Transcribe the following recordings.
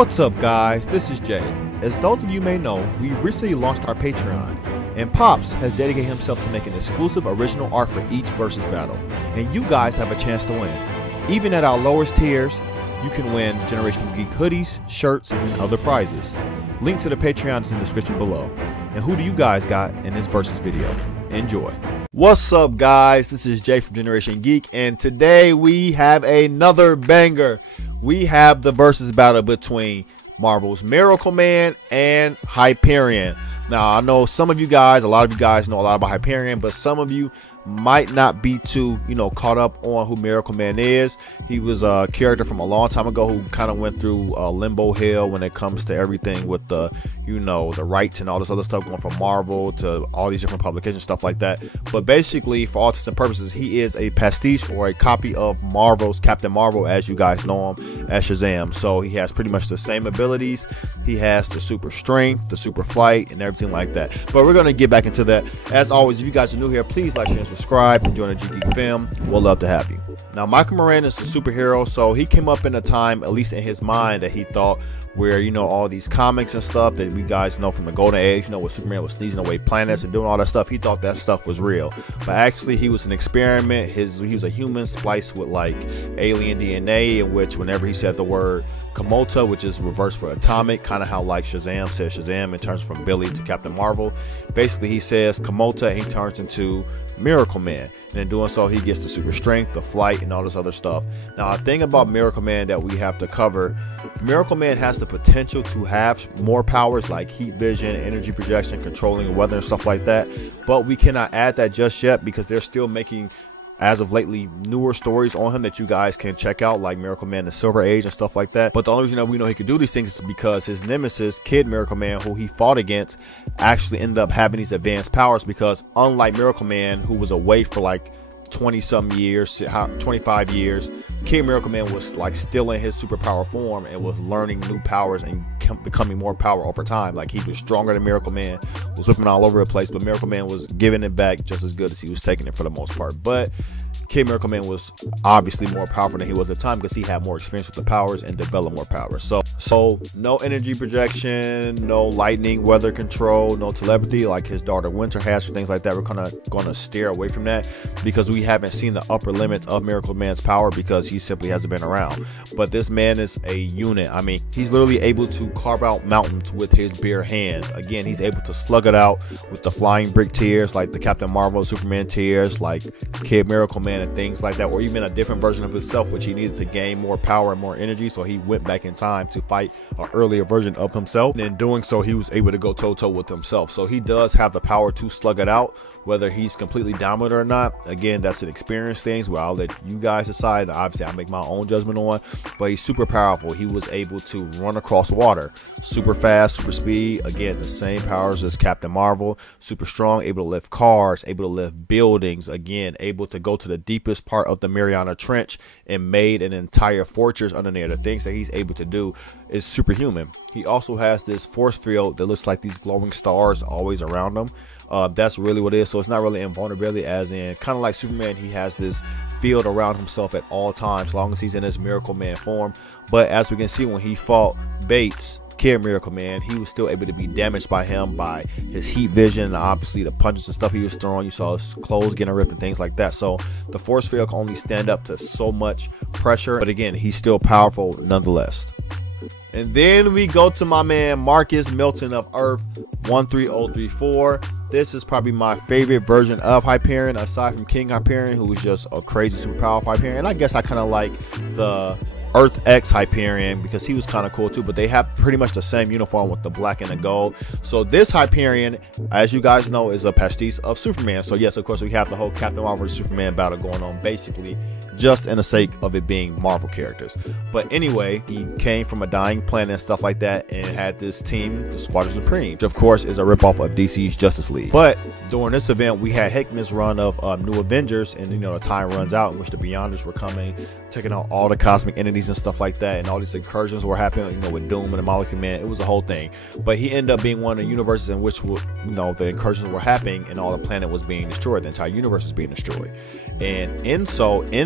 What's up guys, this is Jay. As those of you may know, we recently launched our Patreon, and Pops has dedicated himself to making exclusive original art for each versus battle, and you guys have a chance to win. Even at our lowest tiers, you can win Generational Geek hoodies, shirts, and other prizes. Link to the Patreon is in the description below. And who do you guys got in this versus video? Enjoy. What's up guys, this is Jay from Generation Geek, and today we have another banger. We have the versus battle between Marvel's Miracle Man and Hyperion. Now I know some of you guys, a lot of you guys know a lot about Hyperion, but some of you might not be too, caught up on who Miracle Man is. He was a character from a long time ago who kind of went through limbo hell when it comes to everything with the, the rights and all this other stuff, going from Marvel to all these different publications, stuff like that. But basically, for all intents and purposes, he is a pastiche or a copy of Marvel's Captain Marvel, as you guys know him as Shazam. So he has pretty much the same abilities. He has the super strength, the super flight, and everything like that. But we're going to get back into that. As always, if you guys are new here, please like, share, and subscribe and join the Geek film. We'll love to have you. Now, Michael Moran is a superhero, so he came up in a time, at least in his mind, that he thought where, all these comics and stuff that we guys know from the Golden Age, where Superman was sneezing away planets and doing all that stuff, he thought that stuff was real. But actually, he was an experiment. He was a human spliced with like alien DNA, in which whenever he said the word Ka-Pow, which is reversed for atomic, kind of how like Shazam says Shazam and turns from Billy to Captain Marvel. Basically, he says Ka-Pow and he turns into Miracle Man, and in doing so he gets the super strength, the flight, and all this other stuff. Now, a thing about Miracle Man that we have to cover, Miracle Man has the potential to have more powers like heat vision, energy projection, controlling weather and stuff like that, but we cannot add that just yet because they're still making, as of lately, newer stories on him that you guys can check out, like Miracle Man the Silver Age and stuff like that. But the only reason that we know he could do these things is because his nemesis, Kid Miracle Man, who he fought against, actually ended up having these advanced powers, because unlike Miracle Man, who was away for like 20-something years, 25 years, Kid Miracle Man was like still in his superpower form and was learning new powers and becoming more power over time. Like, he was stronger than Miracle Man, was whipping all over the place, but Miracle Man was giving it back just as good as he was taking it for the most part. But Kid Miracle Man was obviously more powerful than he was at the time because he had more experience with the powers and developed more powers. So no energy projection, no lightning, weather control, no telepathy like his daughter Winter has, or things like that. We're kind of going to steer away from that because we haven't seen the upper limits of Miracle Man's power because he simply hasn't been around. But this man is a unit. I mean, he's literally able to carve out mountains with his bare hands. Again, he's able to slug it out with the flying brick tears like the Captain Marvel, Superman tears, like Kid Miracle Man and things like that, or even a different version of himself, which he needed to gain more power and more energy, so he went back in time to fight an earlier version of himself, and in doing so he was able to go toe-to-toe with himself. So he does have the power to slug it out. Whether he's completely down with it or not, again, that's an experience thing where I'll let you guys decide. Obviously, I'll make my own judgment on, but he's super powerful. He was able to run across water, super fast, super speed. Again, the same powers as Captain Marvel. Super strong, able to lift cars, able to lift buildings. Again, able to go to the deepest part of the Mariana Trench and made an entire fortress under there. The things that he's able to do is superhuman. He also has this force field that looks like these glowing stars always around him. That's really what it is. So it's not really invulnerability, as in kind of like Superman, he has this field around himself at all times, as long as he's in his Miracle Man form. But as we can see, when he fought Bates, Kid Miracle Man, he was still able to be damaged by him, by his heat vision, and obviously the punches and stuff he was throwing. You saw his clothes getting ripped and things like that. So the force field can only stand up to so much pressure, but again, he's still powerful nonetheless. And then we go to my man Marcus Milton of Earth 13034. This is probably my favorite version of Hyperion, aside from King Hyperion, who was just a crazy super powerful Hyperion. I guess I kind of like the Earth X Hyperion because he was kind of cool too, but they have pretty much the same uniform with the black and the gold. So this Hyperion, as you guys know, is a pastiche of Superman. So yes, of course, we have the whole Captain Marvel and Superman battle going on, basically just in the sake of it being Marvel characters. But anyway, he came from a dying planet and stuff like that, and had this team, the Squadron Supreme, which of course is a ripoff of DC's Justice League. But during this event, we had Hickman's run of New Avengers, and the time runs out in which the Beyonders were coming, taking out all the cosmic entities and stuff like that, and all these incursions were happening, with Doom and the Molecule Man. It was a whole thing. But he ended up being one of the universes in which the incursions were happening, and all the planet was being destroyed. The entire universe was being destroyed. And in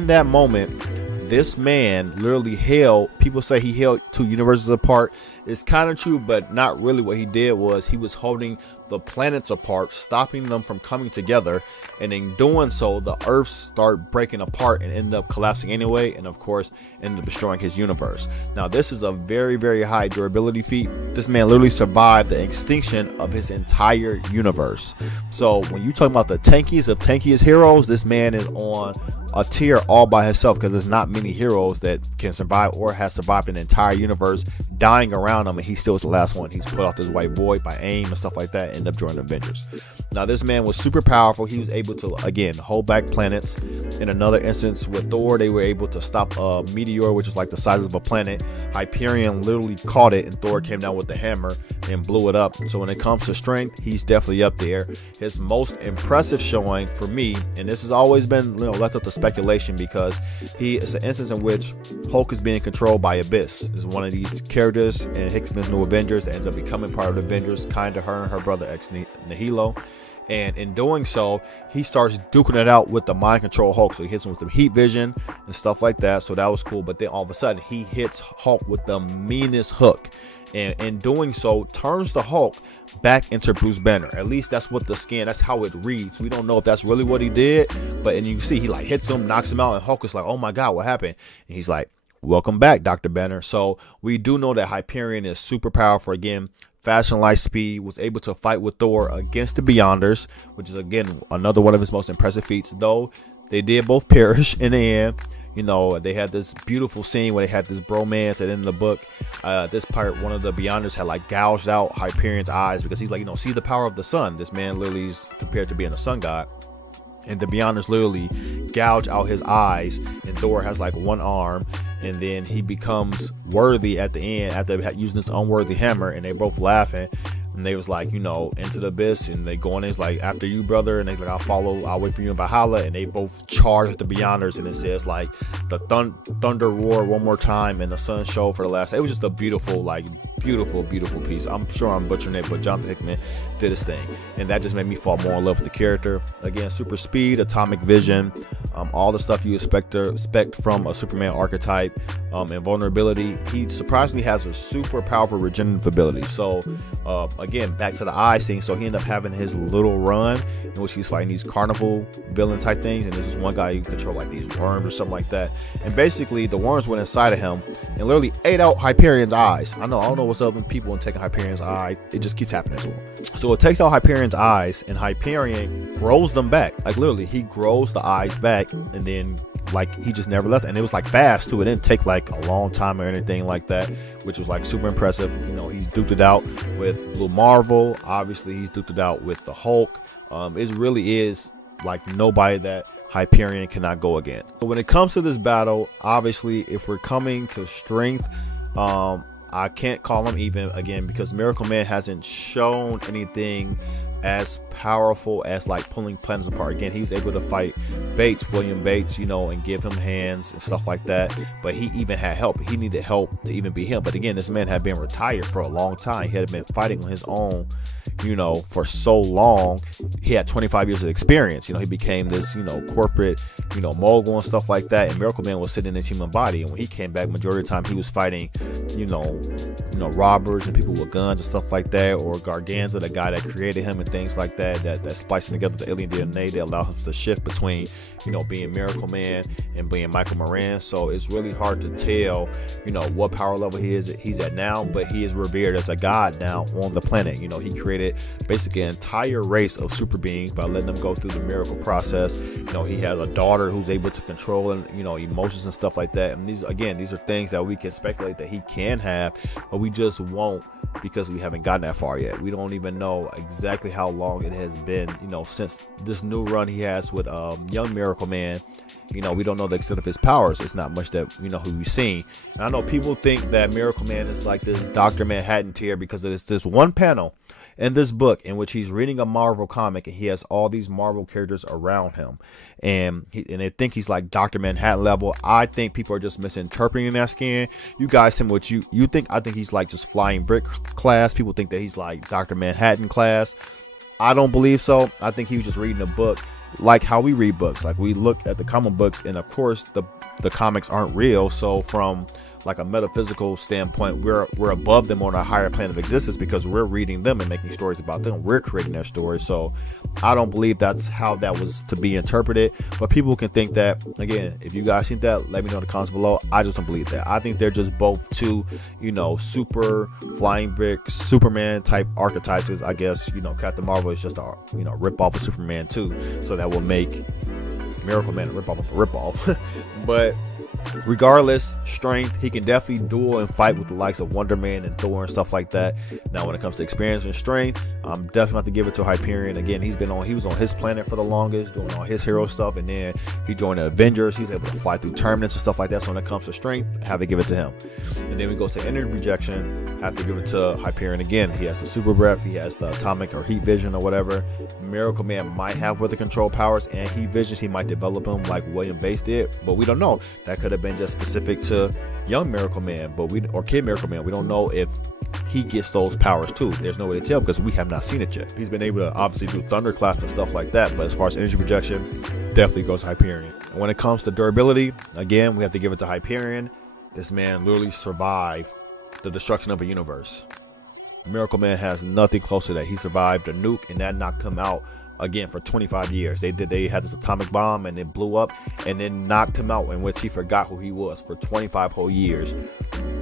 that moment, this man literally held, people say he held two universes apart. It's kind of true, but not really. What he did was he was holding the planets apart, stopping them from coming together, and in doing so the Earth started breaking apart and ended up collapsing anyway, and of course ended up destroying his universe. Now this is a very, very high durability feat. This man literally survived the extinction of his entire universe. So when you talk about the tankiest of tankiest heroes, this man is on a tier all by himself, because there's not many heroes that can survive or has survived an entire universe dying around him, and he still is the last one. He's put off this white void by aim and stuff like that, end up joining the Avengers. Now this man was super powerful. He was able to, again, hold back planets. In another instance with Thor, they were able to stop a meteor, which is like the size of a planet. Hyperion literally caught it, and Thor came down with the hammer and blew it up. So when it comes to strength, he's definitely up there. His most impressive showing for me, and this has always been, you know, left up to speculation, because he is an instance in which Hulk is being controlled by Abyss. This is one of these characters in Hickman's New Avengers that ends up becoming part of the Avengers, kind of her and her brother ex Nihilo. And in doing so, he starts duking it out with the mind control Hulk. So he hits him with the heat vision and stuff like that. So that was cool. But then all of a sudden, he hits Hulk with the meanest hook, and in doing so turns the Hulk back into Bruce Banner. At least that's what the scan, that's how it reads. We don't know if that's really what he did, but and you see he like hits him, knocks him out, and Hulk is like, oh my god, what happened? And he's like, welcome back, Dr. Banner. So we do know that Hyperion is super powerful. Again, fashion light speed, was able to fight with Thor against the Beyonders, which is again another one of his most impressive feats, though they did both perish in the end. You know, they had this beautiful scene where they had this bromance at the end of the book. This part, one of the Beyonders had like gouged out Hyperion's eyes, because he's like, you know, see the power of the sun. This man literally is compared to being a sun god. And the Beyonders literally gouge out his eyes, and Thor has like one arm, and then he becomes worthy at the end after using this unworthy hammer, and they both laughing. And they was like, you know, into the abyss, and they go in there, it's like, after you, brother, and they like, I'll wait for you in Valhalla. And they both charge at the Beyonders, and it says like the thunder roar one more time, and the sun show for the last. It was just a beautiful, like beautiful piece. I'm sure I'm butchering it, but Jonathan Hickman did his thing, and that just made me fall more in love with the character. Again, super speed, atomic vision, all the stuff you expect from a Superman archetype, and vulnerability. He surprisingly has a super powerful regenerative ability. So again, back to the eye scene. So he ended up having his little run in which he's fighting these carnival villain type things, and there's this one guy who can control like these worms or something like that, and basically the worms went inside of him and literally ate out Hyperion's eyes. I don't know what's up with people and taking Hyperion's eye. It just keeps happening to him. So it takes out Hyperion's eyes, and Hyperion grows them back. Like literally, he grows the eyes back, and then like he just never left. And it was like fast too. It didn't take like a long time or anything like that, which was like super impressive. You know, he's duked it out with Blue Marvel. Obviously, he's duked it out with the Hulk. It really is like nobody that Hyperion cannot go against. So when it comes to this battle, obviously, if we're coming to strength, I can't call him even again, because Miracle Man hasn't shown anything as powerful as like pulling planets apart. Again, he was able to fight William Bates, you know, and give him hands and stuff like that, but he even had help. He needed help to even be him. But again, this man had been retired for a long time. He had been fighting on his own, you know, for so long. He had 25 years of experience. You know, he became this, you know, corporate, you know, mogul and stuff like that, and Miracle Man was sitting in his human body. And when he came back, majority of the time he was fighting, you know, robbers and people with guns and stuff like that, or Garganza, the guy that created him, and things like that, that splicing together the alien DNA that allow him to shift between, you know, being Miracle Man and being Michael Moran. So it's really hard to tell, you know, what power level he's at now, but he is revered as a god now on the planet. You know, he created basically an entire race of super beings by letting them go through the miracle process. You know, he has a daughter who's able to control, and you know, emotions and stuff like that. And these are things that we can speculate that he can have, but we just won't, because we haven't gotten that far yet. We don't even know exactly how long it has been, you know, since this new run he has with young Miracle Man. You know, we don't know the extent of his powers. It's not much that, you know, who we've seen. And I know people think that Miracle Man is like this Dr. Manhattan tier, because it's this one panel in this book in which he's reading a Marvel comic, and he has all these Marvel characters around him, and they think he's like Dr. Manhattan level. I think people are just misinterpreting that skin. You guys tell me what you think. I think he's like just Flying Brick class. People think that he's like Dr. Manhattan class. I don't believe so. I think he was just reading a book like how we read books. Like we look at the comic books, and of course the comics aren't real. So from like a metaphysical standpoint, we're above them on a higher plane of existence because we're reading them and making stories about them. We're creating their stories. So I don't believe that's how that was to be interpreted, but people can think that. Again, if you guys think that, let me know in the comments below. I just don't believe that. I think they're just both two, you know, super flying brick Superman type archetypes. I guess, you know, Captain Marvel is just a, you know, rip off of Superman too, so that will make Miracle Man a rip off of a rip off. But regardless, strength, he can definitely duel and fight with the likes of Wonder Man and Thor and stuff like that. Now when it comes to experience and strength, I'm definitely going to give it to Hyperion. Again, he was on his planet for the longest, doing all his hero stuff, and then he joined the Avengers. He's able to fly through tournaments and stuff like that. So when it comes to strength, I have to give it to him. And then we go to energy projection, have to give it to Hyperion again. He has the super breath, he has the atomic or heat vision or whatever. Miracle Man might have weather control powers and heat visions. He might develop them like William Base did, but we don't know. That could have been just specific to young Miracle Man, or Kid Miracle Man. We don't know if he gets those powers too. There's no way to tell because we have not seen it yet. He's been able to obviously do thunderclaps and stuff like that, but as far as energy projection, definitely goes to Hyperion. And when it comes to durability, again, we have to give it to Hyperion. This man literally survived the destruction of a universe. Miracle Man has nothing close to that. He survived a nuke, and that knocked him out again for 25 years. They had this atomic bomb, and it blew up and then knocked him out, in which he forgot who he was for 25 whole years,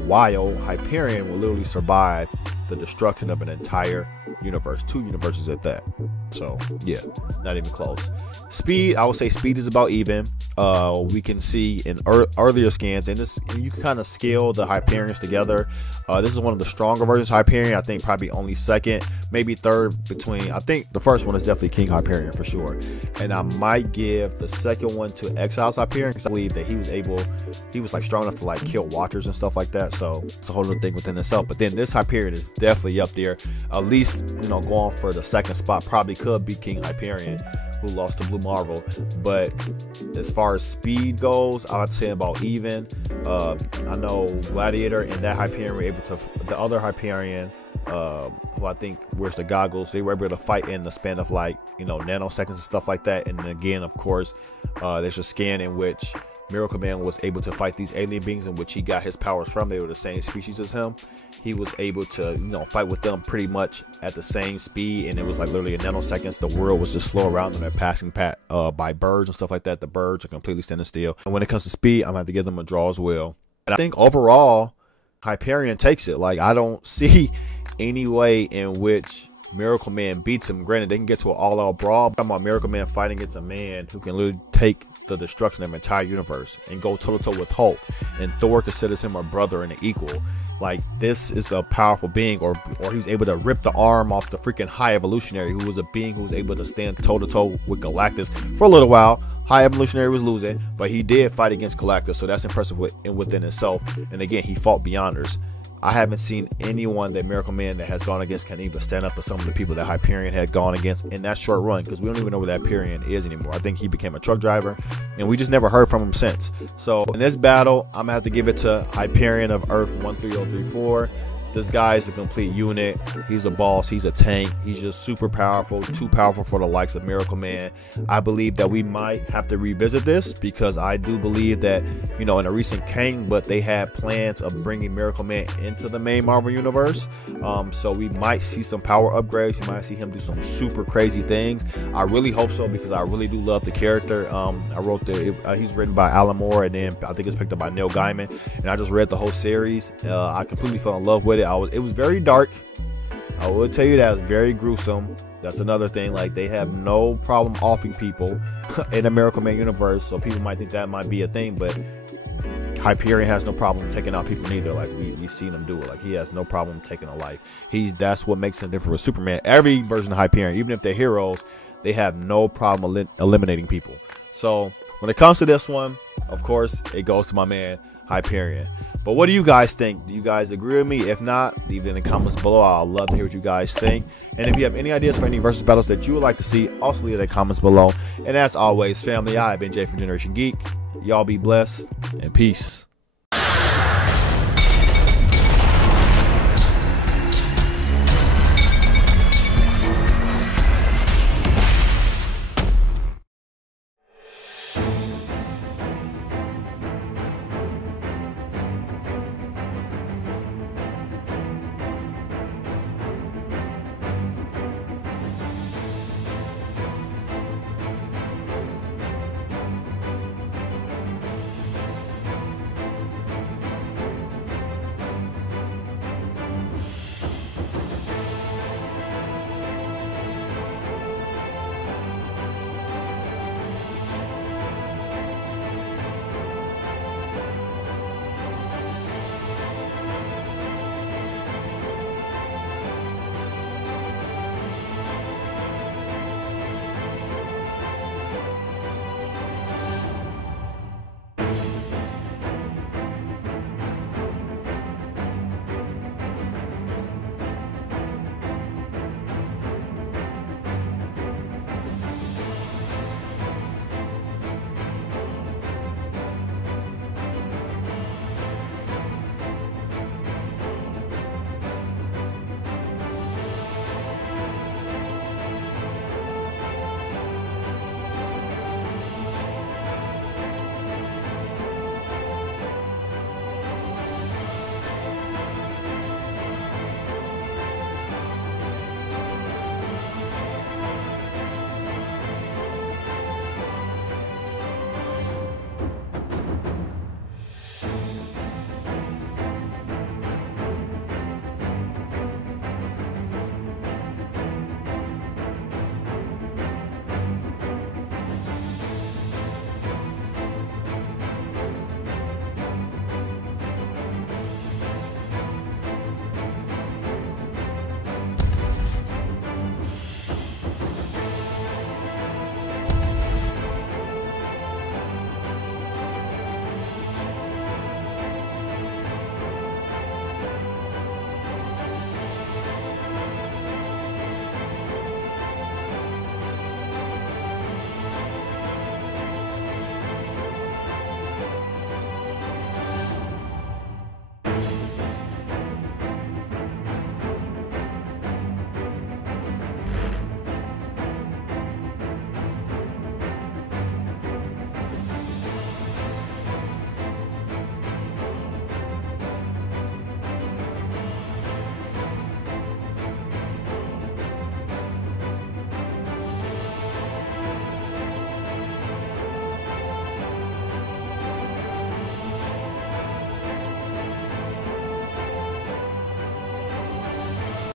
while Hyperion will literally survive the destruction of an entire universe, 2 universes at that. So yeah, not even close. Speed, I would say speed is about even. We can see in earlier scans, and you can kind of scale the Hyperions together. This is one of the stronger versions of Hyperion. I think probably only second, maybe third between. I think the first one is definitely King Hyperion for sure, and I might give the second one to Exile's Hyperion because I believe that he was like strong enough to like kill Watchers and stuff like that. So it's a whole other thing within itself. But then this Hyperion is definitely up there, at least, you know, going for the second spot. Probably could be King Hyperion, who lost to Blue Marvel. But as far as speed goes, I would say about even. I know Gladiator and that Hyperion were able to, the other Hyperion, who I think wears the goggles, they were able to fight in the span of like, you know, nanoseconds and stuff like that. And then again, of course, there's a scan in which Miracle Man was able to fight these alien beings in which he got his powers from. They were the same species as him. He was able to, you know, fight with them pretty much at the same speed, and it was like literally in nanoseconds. The world was just slow around them. They're passing by birds and stuff like that. The birds are completely standing still. And when it comes to speed, I'm gonna have to give them a draw as well. And I think overall, Hyperion takes it. Like, I don't see any way in which Miracle Man beats him. Granted, they can get to an all-out brawl. I'm talking about Miracle Man fighting against a man who can literally take the destruction of an entire universe and go toe-to-toe with Hulk, and Thor considers him a brother and an equal. Like, this is a powerful being, or he was able to rip the arm off the freaking High Evolutionary, who was a being who was able to stand toe-to-toe with Galactus for a little while. High Evolutionary was losing, but he did fight against Galactus, so that's impressive within itself. And again, he fought Beyonders. I haven't seen anyone that Miracle Man that has gone against can even stand up to some of the people that Hyperion had gone against in that short run, because we don't even know where that Hyperion is anymore. I think he became a truck driver, and we just never heard from him since. So in this battle, I'm gonna have to give it to Hyperion of Earth 13034. This guy is a complete unit. He's a boss. He's a tank. He's just super powerful, too powerful for the likes of Miracle Man. I believe that we might have to revisit this, because I do believe that, you know, in a recent Kang, but they had plans of bringing Miracle Man into the main Marvel universe. So we might see some power upgrades. You might see him do some super crazy things. I really hope so, because I really do love the character. I wrote he's written by Alan Moore, and then I think it's picked up by Neil Gaiman, and I just read the whole series. I completely fell in love with it. It was very dark. I will tell you that. It was very gruesome. That's another thing. Like, they have no problem offing people in the Miracle Man universe, so people might think that might be a thing, but Hyperion has no problem taking out people neither. Like, we've seen him do it. Like, he has no problem taking a life. That's what makes him different with Superman. Every version of Hyperion, even if they're heroes, they have no problem eliminating people. So when it comes to this one, of course, it goes to my man Hyperion. But what do you guys think? Do you guys agree with me? If not, leave it in the comments below. I'd love to hear what you guys think. And if you have any ideas for any versus battles that you would like to see, also leave it in the comments below. And as always, family, I've been Jay from Generation Geek. Y'all be blessed, and peace.